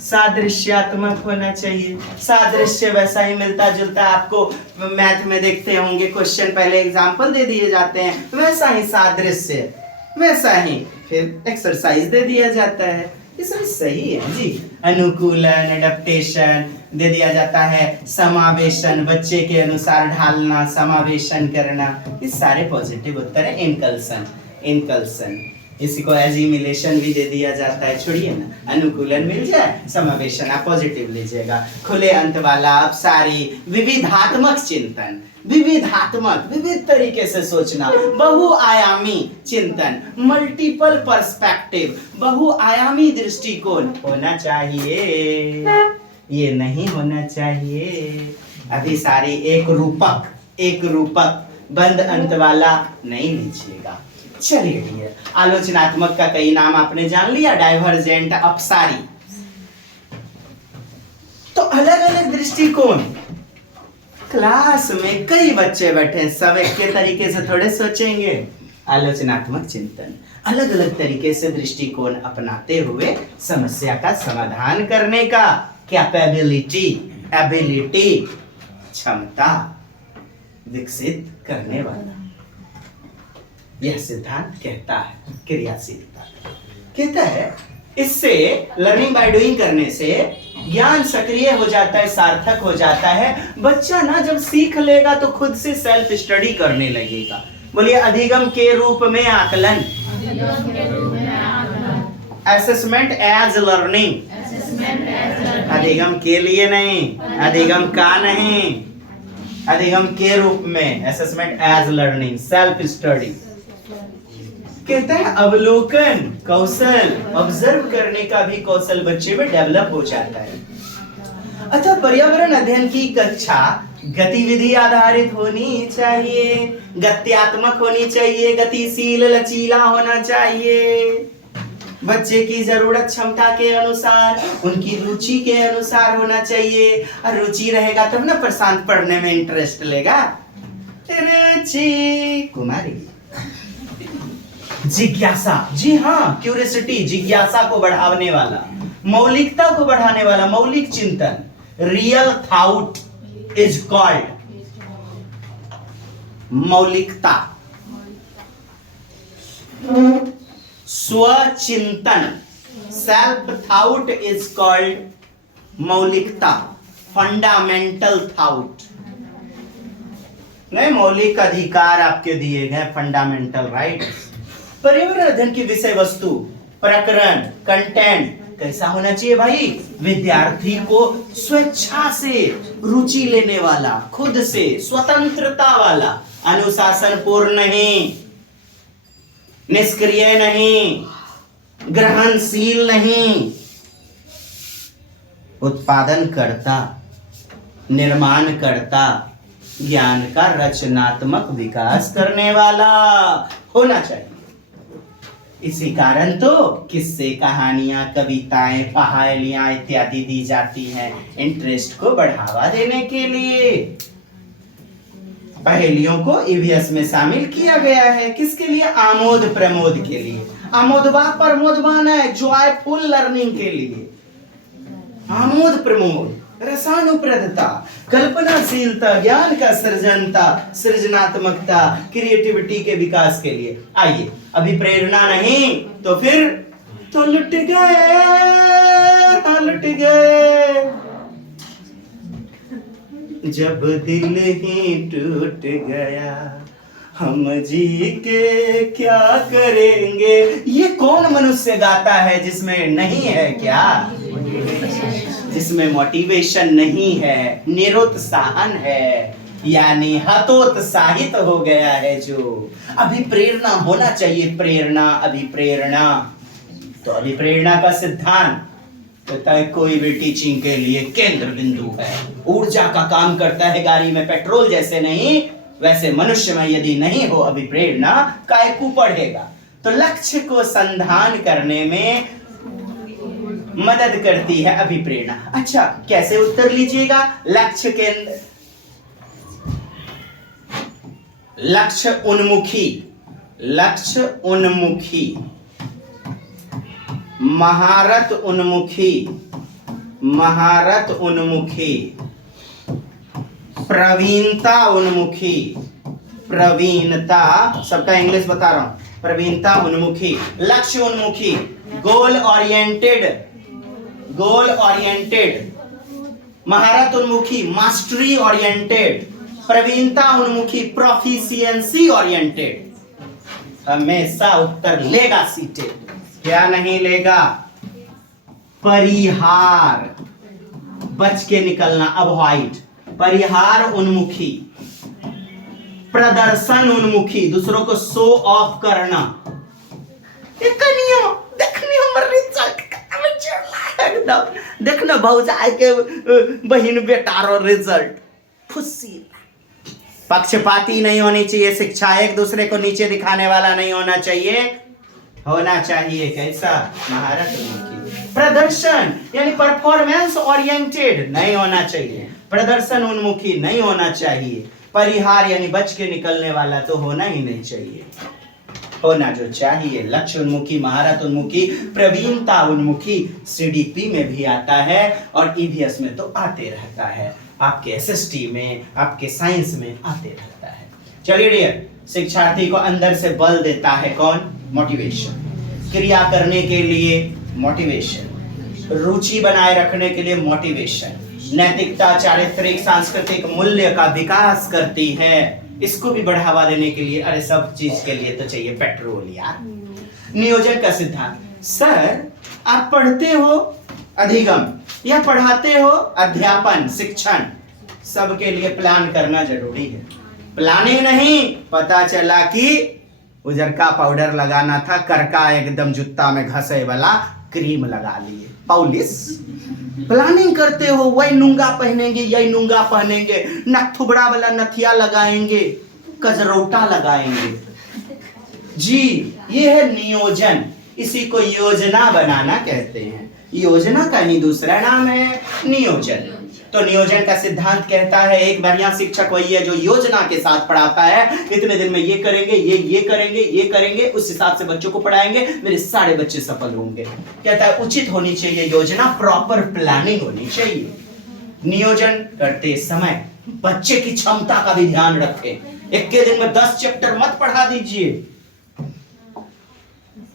सादृश्यात्मक होना चाहिए। सादृश्य वैसा ही मिलता जुलता, आपको मैथ में देखते होंगे क्वेश्चन पहले एग्जांपल दे दिए जाते हैं, वैसा ही सादृश्य, वैसा ही फिर एक्सरसाइज दे दिया जाता है। ये सब सही है जी। अनुकूलन, एडेप्टेशन दे दिया जाता है, समावेशन, बच्चे के अनुसार ढालना, समावेशन करना, ये सारे पॉजिटिव उत्तर है। इनकल्सन, इनकल्सन, इसी को एजिमिलेशन भी दे दिया जाता है। छोड़िए ना, अनुकूलन मिल जाए, समावेशन आप पॉजिटिव लीजिएगा। खुले अंत वाला, अपसारी, विविधात्मक चिंतन, विविधात्मक, विविध तरीके से सोचना, बहुआयामी चिंतन, मल्टीपल पर्सपेक्टिव, बहुआयामी दृष्टिकोण होना चाहिए, ये नहीं होना चाहिए। अभी सारी एक रूपक, एक रूपक, बंद अंत वाला नहीं लीजिएगा। चलिए डियर, आलोचनात्मक का कई नाम आपने जान लिया, डाइवर्जेंट, अपसारी। तो अलग अलग दृष्टिकोण, क्लास में कई बच्चे बैठे, सब एक के तरीके से थोड़े सोचेंगे। आलोचनात्मक चिंतन, अलग अलग तरीके से दृष्टिकोण अपनाते हुए समस्या का समाधान करने का कैपेबिलिटी, एबिलिटी, क्षमता विकसित करने वाला, यह सिद्धांत कहता है। क्रियाशीलता कहता है, इससे लर्निंग बाय डूइंग करने से ज्ञान सक्रिय हो जाता है, सार्थक हो जाता है। बच्चा ना जब सीख लेगा तो खुद से सेल्फ स्टडी करने लगेगा। बोलिए, अधिगम के रूप में आकलन, असेसमेंट एज लर्निंग, अधिगम के लिए नहीं, अधिगम का नहीं, अधिगम के रूप में, assessment as learning, self study. कहता है अवलोकन कौशल, ऑब्जर्व करने का भी कौशल बच्चे में डेवलप हो जाता है। अच्छा, पर्यावरण अध्ययन की कक्षा गतिविधि आधारित होनी चाहिए, गत्यात्मक होनी चाहिए, गतिशील, लचीला होना चाहिए। बच्चे की जरूरत क्षमता के अनुसार, उनकी रुचि के अनुसार होना चाहिए। और रुचि रहेगा तब ना प्रशांत पढ़ने में इंटरेस्ट लेगा। रुचि कुमारी, जिज्ञासा, जी हाँ, क्यूरियोसिटी, जिज्ञासा को बढ़ाने वाला, मौलिकता को बढ़ाने वाला, मौलिक चिंतन, रियल थॉट इज कॉल्ड मौलिकता। स्वचिंतन, सेल्फ थॉट इज कॉल्ड मौलिकता, फंडामेंटल थॉट। नहीं, मौलिक अधिकार आपके दिए गए, फंडामेंटल राइट्स। पर्यावरण अध्ययन की विषय वस्तु, प्रकरण, कंटेंट कैसा होना चाहिए भाई? विद्यार्थी को स्वेच्छा से रुचि लेने वाला, खुद से स्वतंत्रता वाला, अनुशासन पूर्ण नहीं, निष्क्रिय नहीं, ग्रहणशील नहीं, उत्पादन करता, निर्माण करता, ज्ञान का रचनात्मक विकास करने वाला होना चाहिए। इसी कारण तो किस्से, कहानियां, कविताएं, पहेलियां इत्यादि दी जाती हैं, इंटरेस्ट को बढ़ावा देने के लिए। पहेलियों को ईवीएस में शामिल किया गया है, किसके लिए? आमोद प्रमोद के लिए। आमोदवा प्रमोदवान है, जॉयफुल लर्निंग के लिए। आमोद प्रमोद, रसानुप्रदता, कल्पनाशीलता, ज्ञान का सृजनता, सृजनात्मकता, क्रिएटिविटी के विकास के लिए। आइए, अभी प्रेरणा नहीं तो फिर तो लुट गए जब दिल ही टूट गया, हम जी के क्या करेंगे। ये कौन मनुष्य गाता है जिसमें नहीं है क्या, जिसमें मोटिवेशन नहीं है, निरुत्साहन है, यानी हतोत्साहित हो गया है। जो अभी प्रेरणा होना चाहिए, प्रेरणा, अभिप्रेरणा। तो अभिप्रेरणा का सिद्धांत कहता है कोई भी टीचिंग के लिए केंद्र बिंदु है, ऊर्जा का काम करता है। गाड़ी में पेट्रोल जैसे नहीं, वैसे मनुष्य में यदि नहीं हो अभिप्रेरणा, कायकू पढ़ेगा। तो लक्ष्य को संधान करने में मदद करती है अभिप्रेरणा। अच्छा, कैसे उत्तर लीजिएगा? लक्ष्य केंद्र, लक्ष्य उन्मुखी, लक्ष्य उन्मुखी, महारत उन्मुखी, महारत उन्मुखी, प्रवीणता उन्मुखी, प्रवीणता, सबका इंग्लिश बता रहा हूं, प्रवीणता उन्मुखी, लक्ष्य उन्मुखी, गोल ओरिएंटेड, गोल ओरिएंटेड, महारत उन्मुखी, मास्टरी ओरिएंटेड, प्रवीणता उन्मुखी, प्रोफिशिएंसी ओरिएंटेड। हमेशा उत्तर लेगा सीटे, क्या नहीं लेगा? परिहार, बच के निकलना, अवॉइड। परिहार उन्मुखी, प्रदर्शन उन्मुखी, दूसरों को शो ऑफ करना। देखना भौजाई के बहन बेटारो रिजल्ट, खुशी। पक्षपाती नहीं होनी चाहिए शिक्षा, एक दूसरे को नीचे दिखाने वाला नहीं होना चाहिए। होना चाहिए कैसा? महारत उन्मुखी। प्रदर्शन यानी परफॉर्मेंस ओरिएंटेड नहीं होना चाहिए, प्रदर्शन उन्मुखी नहीं होना चाहिए। परिहार यानी बच के निकलने वाला तो होना ही नहीं चाहिए। होना जो चाहिए लक्ष्य उन्मुखी, महारत उन्मुखी, प्रवीणता उन्मुखी। सीडीपी में भी आता है और ईवीएस में तो आते रहता है, आपके एसएसटी में, आपके साइंस में आते रहता है। चलिए डियर, शिक्षार्थी को अंदर से बल देता है कौन? मोटिवेशन। क्रिया करने के लिए मोटिवेशन, रुचि बनाए रखने के लिए मोटिवेशन, नैतिकता, चारित्रिक, सांस्कृतिक मूल्य का विकास करती है। इसको भी बढ़ावा देने के लिए, अरे सब चीज के लिए तो चाहिए पेट्रोल यार। नियोजन का सिद्धांत, सर आप पढ़ते हो अधिगम या पढ़ाते हो अध्यापन, शिक्षण, सबके लिए प्लान करना जरूरी है। प्लानिंग नहीं, पता चला कि उजर का पाउडर लगाना था, करका एकदम जूता में घसे वाला क्रीम लगा लिए, पॉलिश। प्लानिंग करते हो, वही नूंगा पहनेंगे, यही नूंगा पहनेंगे, नथुबड़ा वाला नथिया लगाएंगे, कजरौटा लगाएंगे। जी, ये है नियोजन, इसी को योजना बनाना कहते हैं। योजना का ही दूसरा नाम है नियोजन। तो नियोजन का सिद्धांत कहता है एक बढ़िया शिक्षक वही है जो योजना के साथ पढ़ाता है। इतने दिन में ये करेंगे, ये करेंगे, ये करेंगे, उस हिसाब से बच्चों को पढ़ाएंगे, मेरे सारे बच्चे सफल होंगे। कहता है उचित होनी चाहिए योजना, प्रॉपर प्लानिंग होनी चाहिए। नियोजन करते समय बच्चे की क्षमता का भी ध्यान रखें। एक के दिन में 10 चैप्टर मत पढ़ा दीजिए,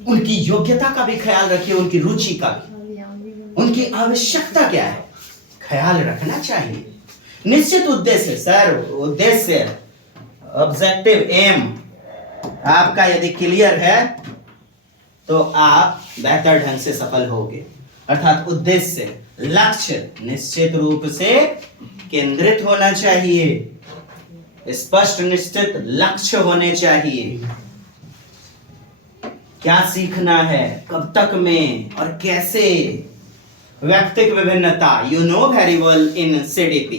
उनकी योग्यता का भी ख्याल रखिए, उनकी रुचि का भी, उनकी आवश्यकता क्या है ख्याल रखना चाहिए। निश्चित उद्देश्य, सर उद्देश्य, ऑब्जेक्टिव एम आपका यदि क्लियर है तो आप बेहतर ढंग से सफल होगे। अर्थात उद्देश्य, लक्ष्य निश्चित रूप से केंद्रित होना चाहिए, स्पष्ट निश्चित लक्ष्य होने चाहिए। क्या सीखना है, कब तक में और कैसे। व्यक्तिगत विभिन्नता, you know very well in CDP.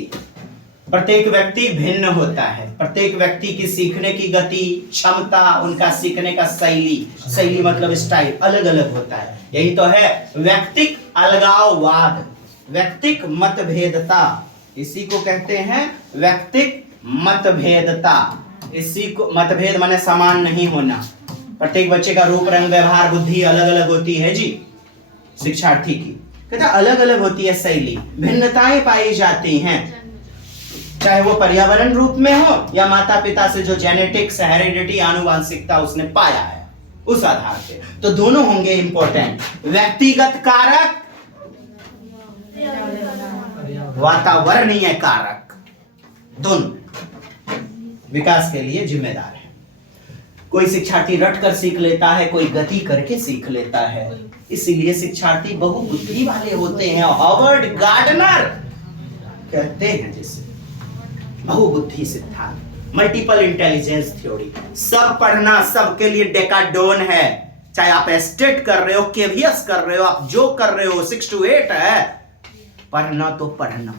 प्रत्येक व्यक्ति भिन्न होता है, प्रत्येक व्यक्ति की सीखने की गति, क्षमता, उनका सीखने का शैली मतलब स्टाइल अलग अलग होता है। यही तो है व्यक्तिक अलगाववाद, व्यक्तिक मतभेदता, इसी को कहते हैं व्यक्तिक मतभेदता। इसी को, मतभेद माने समान नहीं होना। प्रत्येक बच्चे का रूप, रंग, व्यवहार, बुद्धि अलग अलग होती है जी शिक्षार्थी की। कहता अलग अलग होती है शैली, भिन्नताएं पाई जाती हैं, चाहे वो पर्यावरण रूप में हो या माता पिता से जो जेनेटिक्स हेरिडिटी आनुवांशिकता उसने पाया है उस आधार पे, तो दोनों होंगे इंपॉर्टेंट। व्यक्तिगत कारक, वातावरणीय कारक, दोनों विकास के लिए जिम्मेदार है। कोई शिक्षार्थी रट कर सीख लेता है, कोई गति करके सीख लेता है, इसीलिए शिक्षार्थी बहुबुद्धि वाले होते हैं। हार्वर्ड गार्डनर कहते हैं जिसे बहुबुद्धि सिद्धांत, मल्टीपल इंटेलिजेंस थ्योरी। सब पढ़ना सबके लिए डेकाडोन है, चाहे आप एस्टेट कर रहे हो, केवीएस कर रहे हो, आप जो कर रहे हो 6 to 8 है, पढ़ना तो पढ़ना।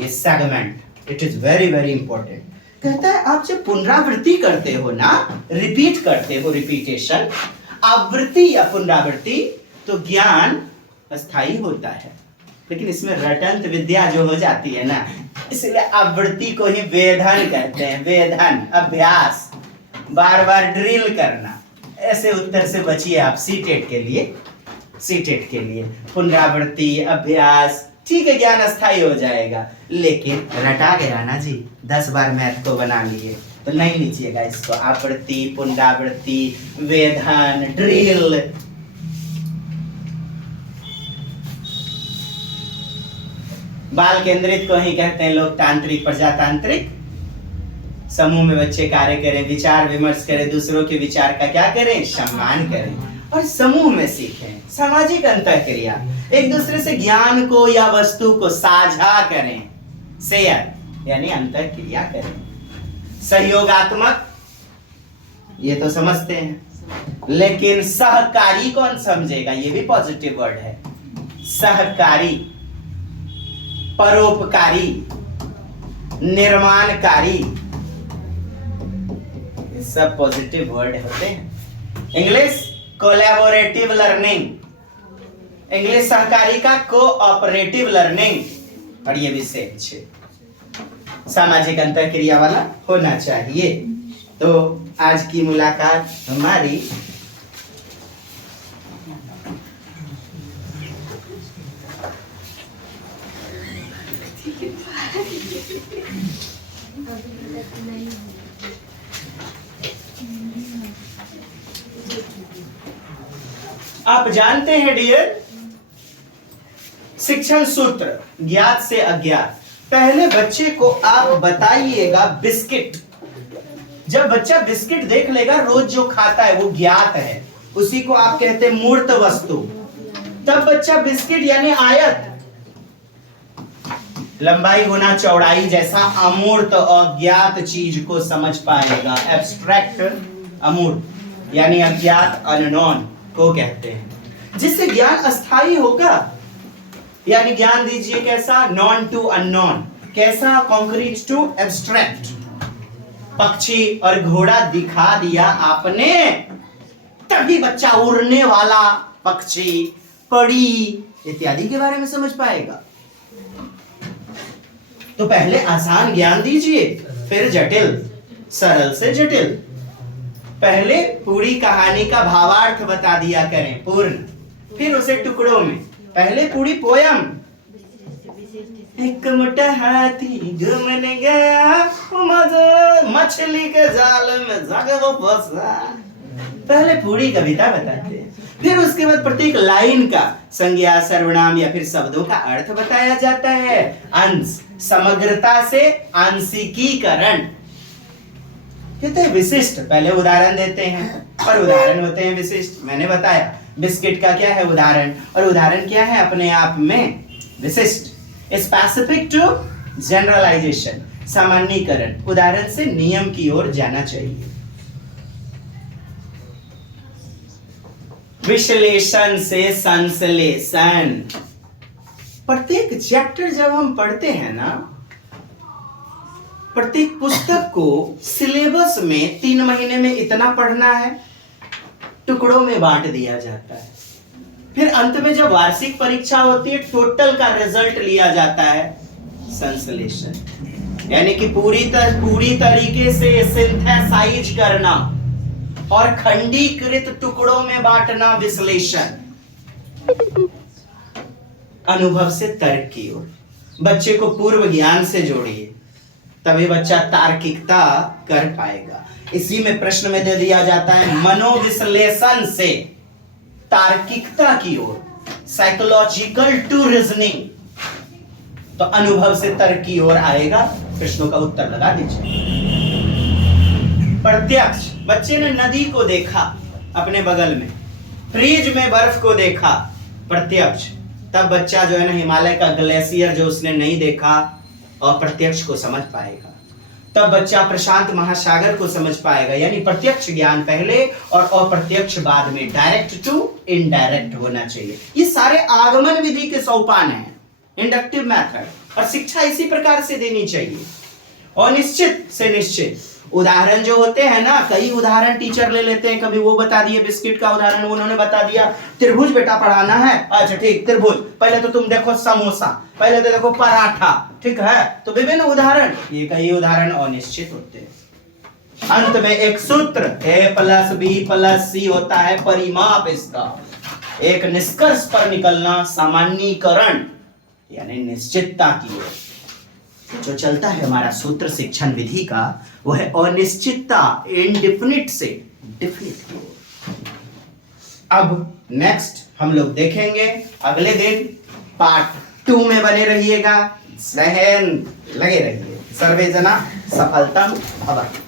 ये segment it is very very important. कहता है आप जब पुनरावृत्ति करते हो ना, रिपीट करते हो, रिपीटेशन, आवृत्ति या पुनरावृत्ति, तो ज्ञान अस्थायी होता है। लेकिन इसमें रटंत विद्या जो हो जाती है ना, इसलिए आवृत्ति को ही वेधन कहते हैं। वेधन, अभ्यास, बार बार ड्रिल करना। ऐसे उत्तर से बचिए आप सीटेट के लिए। सीटेट के लिए पुनरावृत्ति, अभ्यास, ठीक है, ज्ञान अस्थायी हो जाएगा, लेकिन रटा गया ना जी, 10 बार मैथ को बना लिए, तो नहीं लीजिएगा इसको। आवृत्ति, पुनरावृत्ति, वेधन, ड्रिल, बाल केंद्रित को ही कहते हैं लोग तांत्रिक, प्रजातांत्रिक। समूह में बच्चे कार्य करें, विचार विमर्श करें, दूसरों के विचार का क्या करें, सम्मान करें, और समूह में सीखें। सामाजिक अंतःक्रिया, एक दूसरे से ज्ञान को या वस्तु को साझा करें, शेयर यानी अंतःक्रिया करें। सहयोगात्मक, ये तो समझते हैं, लेकिन सहकारी कौन समझेगा, ये भी पॉजिटिव वर्ड है। सहकारी, परोपकारी, निर्माणकारी, ये सब पॉजिटिव वर्ड होते हैं। इंग्लिश कोलैबोरेटिव लर्निंग, इंग्लिश सहकारी का कोऑपरेटिव लर्निंग, और ये भी सेम छे सामाजिक अंतःक्रिया वाला होना चाहिए। तो आज की मुलाकात हमारी आप जानते हैं डियर, शिक्षण सूत्र ज्ञात से अज्ञात। पहले बच्चे को आप बताइएगा बिस्किट। जब बच्चा बिस्किट देख लेगा, रोज जो खाता है वो ज्ञात है, उसी को आप कहते हैं मूर्त वस्तु। तब बच्चा बिस्किट यानी आयत, लंबाई गुना चौड़ाई जैसा अमूर्त अज्ञात चीज को समझ पाएगा। एब्स्ट्रैक्ट, अमूर्त यानी अज्ञात, अननोन को कहते हैं। जिससे ज्ञान अस्थायी होगा, यानी ज्ञान दीजिए कैसा, नॉन टू अननोन, कैसा, कॉन्क्रीट टू एब्स्ट्रैक्ट। पक्षी और घोड़ा दिखा दिया आपने, तभी बच्चा उड़ने वाला पक्षी, पड़ी इत्यादि के बारे में समझ पाएगा। तो पहले आसान ज्ञान दीजिए, फिर जटिल, सरल से जटिल। पहले पूरी कहानी का भावार्थ बता दिया करें पूर्ण, फिर उसे टुकड़ों में। पहले पूरी पोयम, एक मोटा हाथी घूमने गया, मछली के जाल में जाके वो फंसा। पहले पूरी कविता बताते हैं, फिर उसके बाद प्रत्येक लाइन का संज्ञा, सर्वनाम या फिर शब्दों का अर्थ बताया जाता है। अंश, समग्रता से आंशिकीकरण। कहते हैं विशिष्ट, पहले उदाहरण देते हैं और उदाहरण होते हैं विशिष्ट। मैंने बताया बिस्किट का क्या है उदाहरण, और उदाहरण क्या है अपने आप में विशिष्ट। स्पेसिफिक टू जनरलाइजेशन, सामान्यीकरण। उदाहरण से नियम की ओर जाना चाहिए। विश्लेषण से संश्लेषण। प्रत्येक चैप्टर जब हम पढ़ते हैं ना, प्रत्येक पुस्तक को सिलेबस में 3 महीने में इतना पढ़ना है, टुकड़ों में बांट दिया जाता है। फिर अंत में जब वार्षिक परीक्षा होती है, टोटल का रिजल्ट लिया जाता है, संश्लेषण। यानी कि पूरी तरीके से सिंथेसाइज करना और खंडीकृत टुकड़ों में बांटना, विश्लेषण। अनुभव से तर्क की ओर। बच्चे को पूर्व ज्ञान से जोड़िए, तभी बच्चा तार्किकता कर पाएगा। इसी में प्रश्न में दे दिया जाता है मनोविश्लेषण से तार्किकता की ओर, साइकोलॉजिकल टू रीजनिंग। तो अनुभव से तर्क की ओर आएगा। प्रश्नों का उत्तर लगा दीजिए। प्रत्यक्ष, बच्चे ने नदी को देखा अपने बगल में, फ्रिज में बर्फ को देखा, प्रत्यक्ष। तब बच्चा जो है ना हिमालय का ग्लेशियर जो उसने नहीं देखा अप्रत्यक्ष को समझ पाएगा। तब बच्चा प्रशांत महासागर को समझ पाएगा। यानी प्रत्यक्ष ज्ञान पहले और अप्रत्यक्ष बाद में, डायरेक्ट टू इनडायरेक्ट होना चाहिए। ये सारे आगमन विधि के सोपान हैं, इंडक्टिव मेथड। और शिक्षा इसी प्रकार से देनी चाहिए। अनिश्चित से निश्चित उदाहरण जो होते हैं ना, कई उदाहरण टीचर ले लेते हैं। कभी वो बता दिए, बिस्किट का उदाहरण उन्होंने बता दिया, त्रिभुज बेटा पढ़ाना है, अच्छा ठीक त्रिभुज, पहले तो तुम देखो समोसा, पहले तो देखो पराठा, ठीक है। तो विभिन्न उदाहरण, ये कई उदाहरण अनिश्चित होते हैं। अंत में एक सूत्र A+B+C होता है, परिमाप इसका। एक निष्कर्ष पर निकलना, सामान्यीकरण, यानी निश्चितता की ओर जो चलता है हमारा सूत्र शिक्षण विधि का, वो है अनिश्चितता, इंडेफिनिट से डेफिनिट की ओर। अब नेक्स्ट हम लोग देखेंगे अगले दिन पार्ट 2 में। बने रहिएगा, सहन लगे रहिए। सर्वे जना सफलतम भवतु।